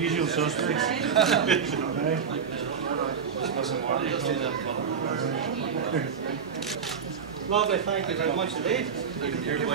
Usual suspects. Lovely, thank you very much indeed. Everybody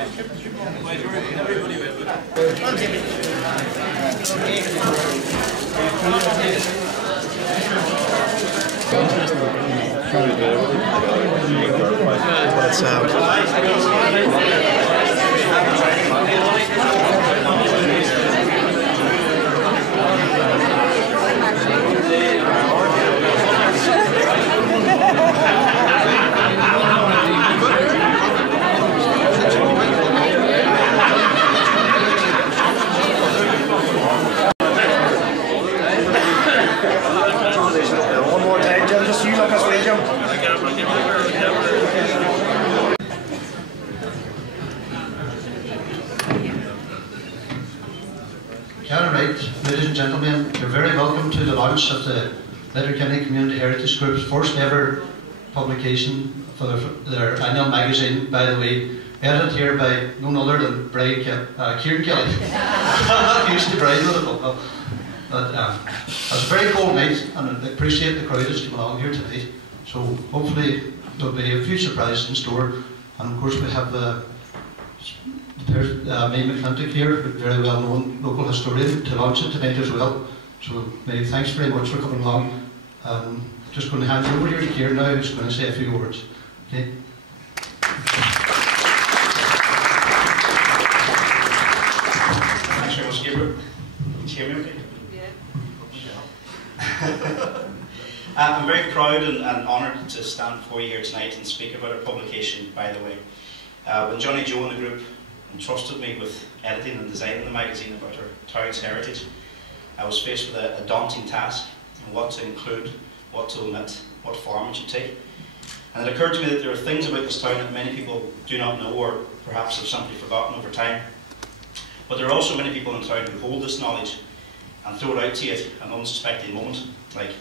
One more time, Jim, just so you look us way, Jim. Kieran, right, ladies and gentlemen, you're very welcome to the launch of the Letterkenny Community Heritage Group's first ever publication for their annual magazine, by the way, edited here by none other than Kieran Kelly. Not used to Bride with a football. But it's a very cold night, and I appreciate the crowd that's come along here tonight. So hopefully there'll be a few surprises in store. And of course we have McClintock here, a very well known local historian, to launch it tonight as well. So thanks very much for coming along. Just going to hand you over here to Kieran now, who's going to say a few words. Okay. Thanks very much, Gabriel. Can you hear me okay? I'm very proud and honoured to stand before you here tonight and speak about our publication, by the way. When Johnny Joe and the group entrusted me with editing and designing the magazine about our town's heritage, I was faced with a daunting task in what to include, what to omit, what form it should take. And it occurred to me that there are things about this town that many people do not know or perhaps have simply forgotten over time. But there are also many people in town who hold this knowledge and throw it out to you at an unsuspecting moment. Like,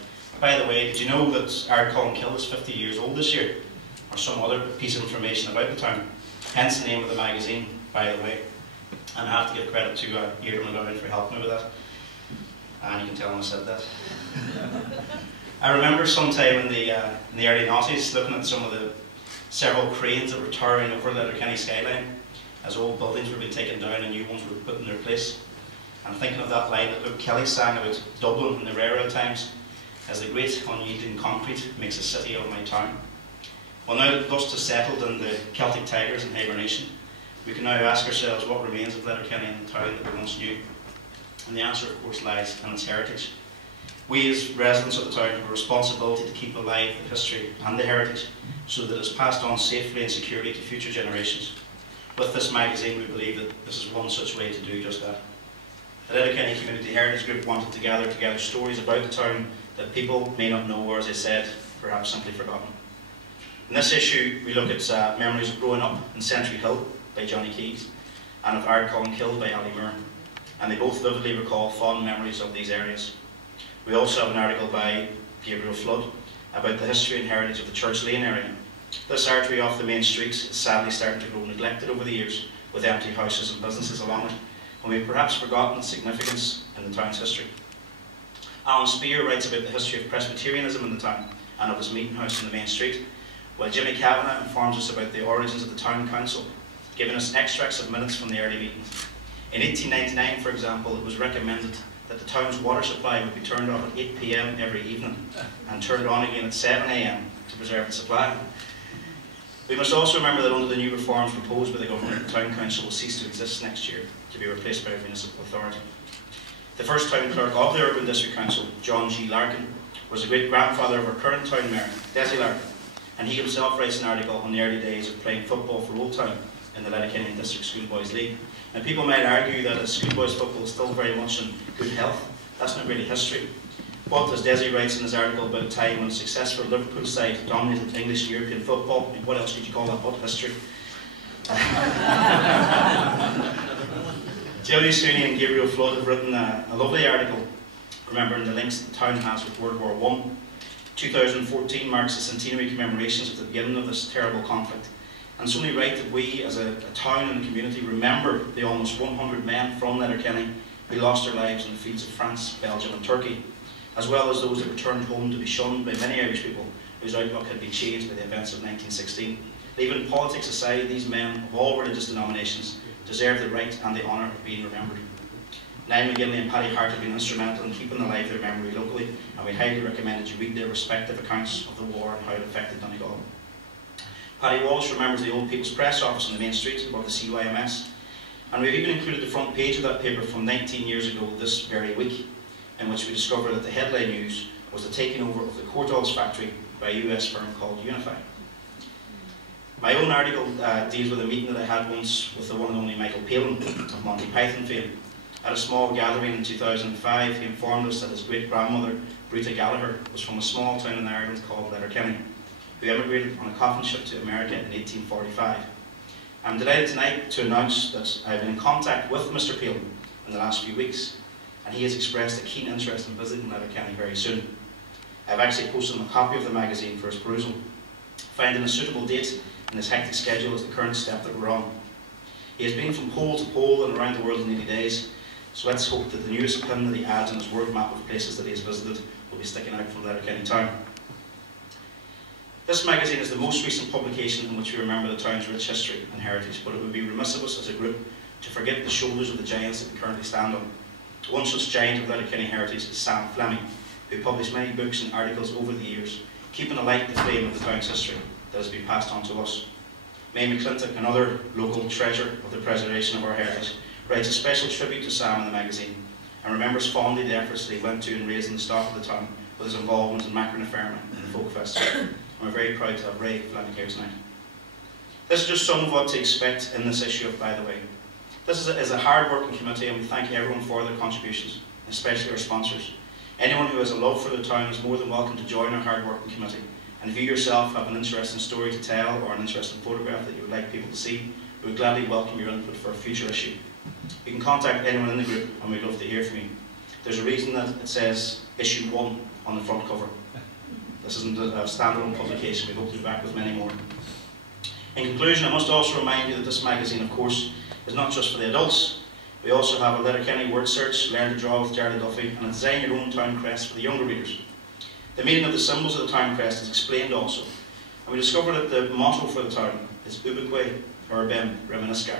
by the way, did you know that Ardcolmkill is 50 years old this year? Or some other piece of information about the town. Hence the name of the magazine, by the way. And I have to give credit to Gabriel for helping me with that. And you can tell him I said that. I remember sometime in the early noughties looking at some of the several cranes that were towering over Letterkenny skyline as old buildings were being taken down and new ones were put in their place. And thinking of that line that Luke Kelly sang about Dublin in the railroad times, as the great unyielding concrete makes a city of my town. Well, now that dust has settled and the Celtic tigers in hibernation, we can now ask ourselves what remains of Letterkenny and the town that we once knew. And the answer, of course, lies in its heritage. We as residents of the town have a responsibility to keep alive the history and the heritage so that it is passed on safely and securely to future generations. With this magazine, we believe that this is one such way to do just that. The Letterkenny Community Heritage Group wanted to gather together stories about the town that people may not know, or as I said, perhaps simply forgotten. In this issue, we look at memories of growing up in Century Hill by Johnny Keys and of Ardcolmkill by Ali Moore, and they both vividly recall fond memories of these areas. We also have an article by Gabriel about the history and heritage of the Church Lane area. This artery off the main street is sadly starting to grow neglected over the years, with empty houses and businesses along it, and we've perhaps forgotten its significance in the town's history. Alan Spear writes about the history of Presbyterianism in the town and of his meeting house in the main street, while Jimmy Kavanagh informs us about the origins of the town council, giving us extracts of minutes from the early meetings. In 1899, for example, it was recommended that the town's water supply would be turned off at 8 PM every evening and turned on again at 7 AM to preserve the supply. We must also remember that under the new reforms proposed by the government, the town council will cease to exist next year to be replaced by a municipal authority. The first town clerk of the Urban District Council, John G. Larkin, was the great-grandfather of our current town mayor, Desi Larkin, and he himself writes an article on the early days of playing football for Old Town in the Letterkenny District Schoolboys League. Now, people might argue that as schoolboys football is still very much in good health. That's not really history. What, as Desi writes in his article about a time when a successful Liverpool side dominated English and European football, I mean, what else could you call that but history? Jilly Sweeney and Gabriel Flood have written a lovely article remembering the links the town has with World War I. 2014 marks the centenary commemorations of the beginning of this terrible conflict, and it's only right that we as a town and a community remember the almost 100 men from Letterkenny who lost their lives in the fields of France, Belgium and Turkey, as well as those that returned home to be shunned by many Irish people whose outlook had been changed by the events of 1916. Leaving politics aside, these men of all religious denominations deserve the right and the honour of being remembered. Niall McGinley and Paddy Hart have been instrumental in keeping alive their memory locally, and we highly recommend that you read their respective accounts of the war and how it affected Donegal. Paddy Walsh remembers the Old People's Press office on the main street above the CYMS, and we've even included the front page of that paper from 19 years ago this very week, in which we discovered that the headline news was the taking over of the Courtaulds factory by a US firm called Unify. My own article deals with a meeting that I had once with the one and only Michael Palin of Monty Python fame. At a small gathering in 2005, he informed us that his great-grandmother, Bruta Gallagher, was from a small town in Ireland called Letterkenny, who emigrated on a coffin ship to America in 1845. I'm delighted tonight to announce that I've been in contact with Mr. Palin in the last few weeks, and he has expressed a keen interest in visiting Letterkenny very soon. I've actually posted him a copy of the magazine for his perusal. Finding a suitable date in his hectic schedule is the current step that we're on. He has been from pole to pole and around the world in 80 days, so let's hope that the newest pin that he adds on his word map of places that he has visited will be sticking out from Letterkenny town. This magazine is the most recent publication in which we remember the town's rich history and heritage, but it would be remiss of us as a group to forget the shoulders of the giants that we currently stand on. One such giant of Letterkenny heritage is Sam Fleming, who published many books and articles over the years, keeping alight the flame of the town's history that has been passed on to us. May McClintock, another local treasure of the preservation of our heritage, writes a special tribute to Sam in the magazine and remembers fondly the efforts that he went to in raising the stock of the town with his involvement in Macron-Ferma and the Folk Festival. And we're very proud to have Ray Fleming here tonight. This is just some of what to expect in this issue of By the Way. This is a hard-working committee, and we thank everyone for their contributions, especially our sponsors. Anyone who has a love for the town is more than welcome to join our hard-working committee. And if you yourself have an interesting story to tell or an interesting photograph that you would like people to see, we would gladly welcome your input for a future issue. You can contact anyone in the group, and we'd love to hear from you. There's a reason that it says Issue 1 on the front cover. This isn't a standalone publication. We hope to be back with many more. In conclusion, I must also remind you that this magazine, of course, is not just for the adults. We also have a Letterkenny word search, Learn to Draw with Jarlath Duffy, and a Design Your Own Town Crest for the younger readers. The meaning of the symbols of the town crest is explained also, and we discovered that the motto for the town is Ubique Urbem Reminiscar.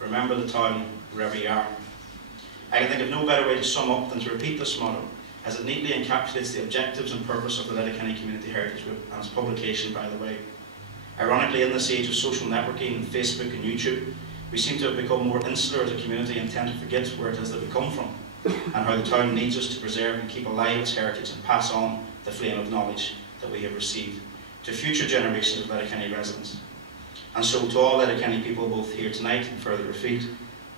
Remember the town wherever you are. I can think of no better way to sum up than to repeat this motto, as it neatly encapsulates the objectives and purpose of the Letterkenny Community Heritage Group and its publication, By the Way. Ironically, in this age of social networking, Facebook and YouTube, we seem to have become more insular as a community and tend to forget where it is that we come from, and how the town needs us to preserve and keep alive its heritage and pass on the flame of knowledge that we have received to future generations of Letterkenny residents. And so to all Letterkenny people, both here tonight and further afield,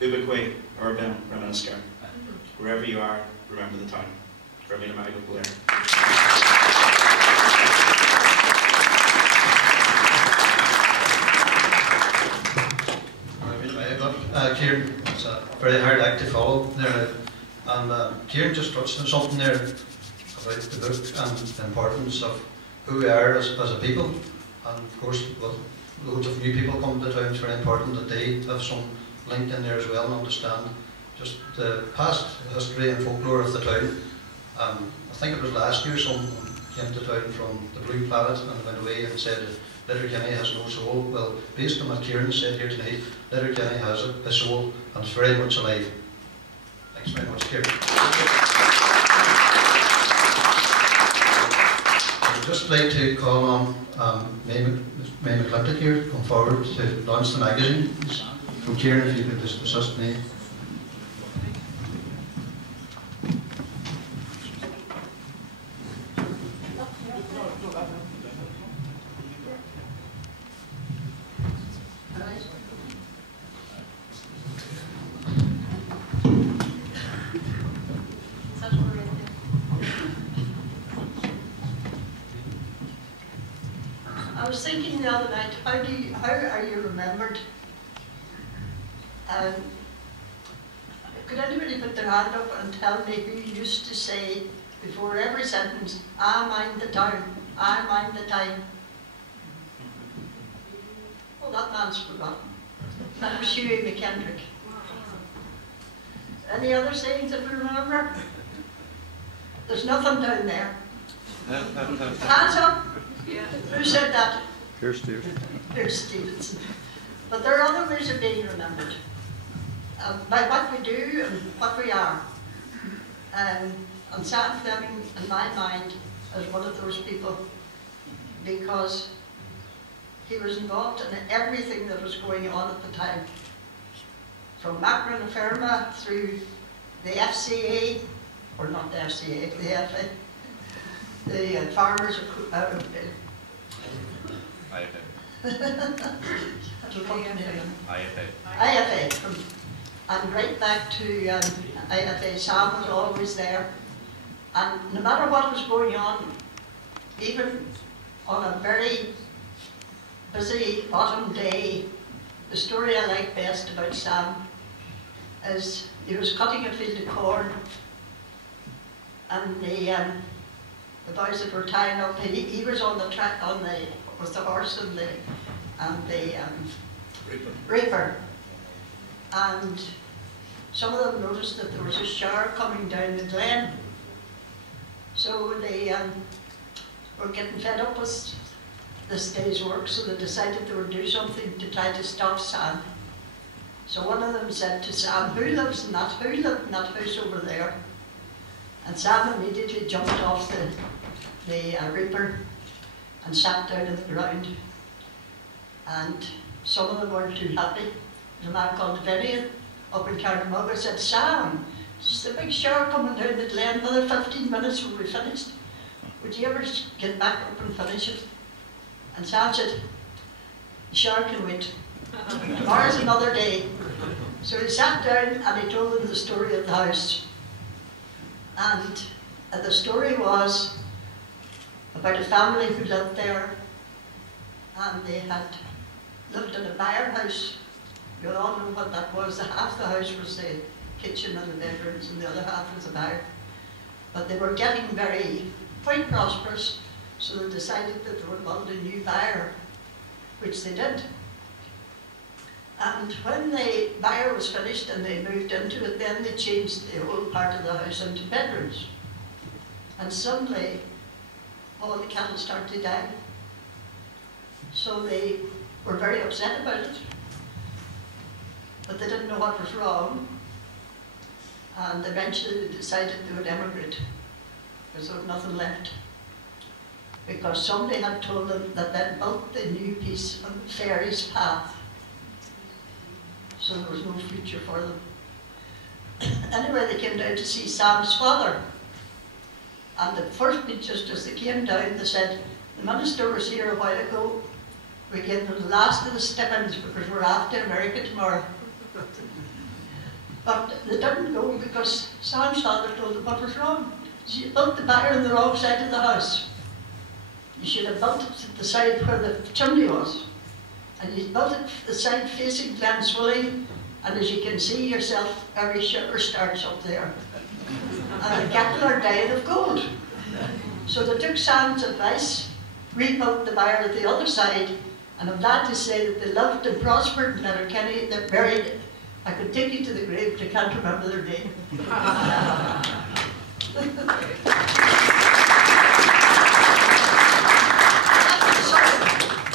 Ubique Urbem Reminiscar. Wherever you are, remember the town. For me, Magical Blair. Kieran, it's a very hard act to follow there, and Kieran just touched on something there about the book and the importance of who we are as a people, and of course with loads of new people coming to town, it's very important that they have some link in there as well and understand just the past history and folklore of the town. I think it was last year someone came to town from the Blue Planet and went away and said Letterkenny has no soul. Well, based on what Kieran said here tonight, Letterkenny has a soul and it's very much alive. Thanks very much, Kieran. I'd just like to call on May McClintock here, come forward to launch the magazine. From Kieran, if you could just assist me. I was thinking the other night, how are you remembered? Could anybody put their hand up and tell me who used to say before every sentence, I mind the town, I mind the time? Well, that man's forgotten. That was Hughie McKendrick. Any other sayings that we remember? There's nothing down there. Hands up. Who said that? Here's Steve. Here's Stevenson. But there are other ways of being remembered. By what we do and what we are. And Sam Fleming, in my mind, is one of those people because he was involved in everything that was going on at the time. From Macron and Ferma through the FCA, or not the FCA, the FA, the farmers. IFA, and right back to IFA. Sam was always there, and no matter what was going on, even on a very busy autumn day, the story I like best about Sam is he was cutting a field of corn, and the boys that were tying up, he was on the track with the horse and the reaper. And some of them noticed that there was a shower coming down the glen. So they were getting fed up with this day's work, so they decided they would do something to try to stop Sam. So one of them said to Sam, who lives in that house over there? And Sam immediately jumped off the reaper and sat down on the ground. And some of them weren't too happy. There's a man called Gabriel up in Carnamugga said, Sam, there's the big shower coming down the glen, another 15 minutes will be finished. Would you ever get back up and finish it? And Sam said, the shower can wait. Tomorrow's another day. So he sat down and he told them the story of the house. And the story was about a family who lived there, and they had lived in a byre house. You all know what that was. Half the house was the kitchen and the bedrooms, and the other half was the byre. But they were getting quite prosperous, so they decided that they would build a new byre, which they did. And when the byre was finished and they moved into it, then they changed the whole part of the house into bedrooms. And suddenly, all the cattle started to die. So they were very upset about it. But they didn't know what was wrong. And eventually they decided they would emigrate, because there was nothing left. Because somebody had told them that they'd built the new piece on the ferry's path. So there was no future for them. Anyway, they came down to see Sam's father. And the first bit, just as they came down, they said, the minister was here a while ago. We gave them the last of the stipends because we're after America tomorrow. But they didn't go because Sam's father told them what was wrong. You built the byre on the wrong side of the house. You should have built it at the side where the chimney was. And you built it the side facing Glenswilly, and as you can see yourself, every sugar starts up there. And the cattle are dying of cold. So they took Sam's advice, rebuilt the byre at the other side, and I'm glad to say that they lived and prospered in Letterkenny. They're buried. I could take you to the grave, but I can't remember their name.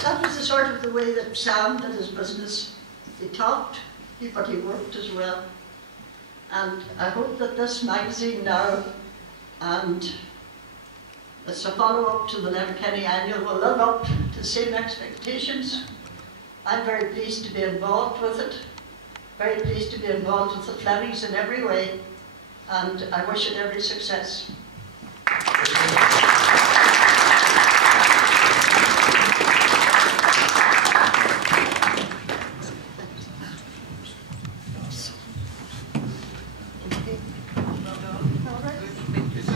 That was the sort of the way that Sam did his business. He talked, but he worked as well. And I hope that this magazine now, and it's a follow-up to the Letterkenny Annual, will live up to the same expectations. I'm very pleased to be involved with it, very pleased to be involved with the Flemings in every way, and I wish it every success.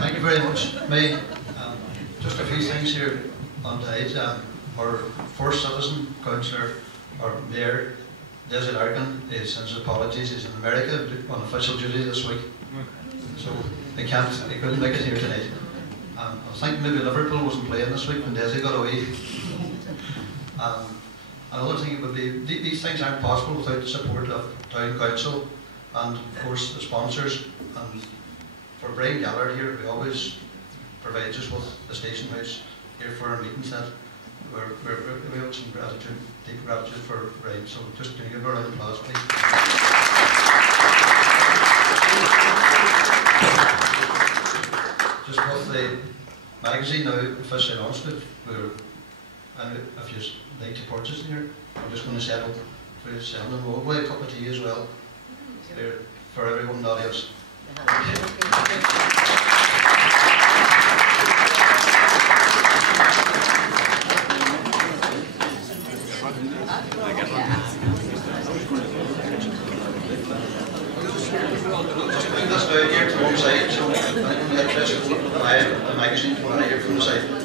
Thank you very much. May just a few things here on tonight. Our first citizen councillor, our mayor, Des Larkin, sends his apologies. He's in America on official duty this week, so he couldn't make it here tonight. I think maybe Liverpool wasn't playing this week when Desi got away. Another thing would be these things aren't possible without the support of town council and of course the sponsors. And for Brian Gallard here, who always provides us with the station house here for our meetings, that we have some gratitude, deep gratitude for Brian. So just can you give her a round of applause, please? Just with the magazine now officially launched, and if you like to purchase it here, I'm just going to set up for selling them. We'll buy a cup of tea as well here for everyone in the audience. Just bring this down here to one side, so I'm going to let this buy the magazine from here from the side.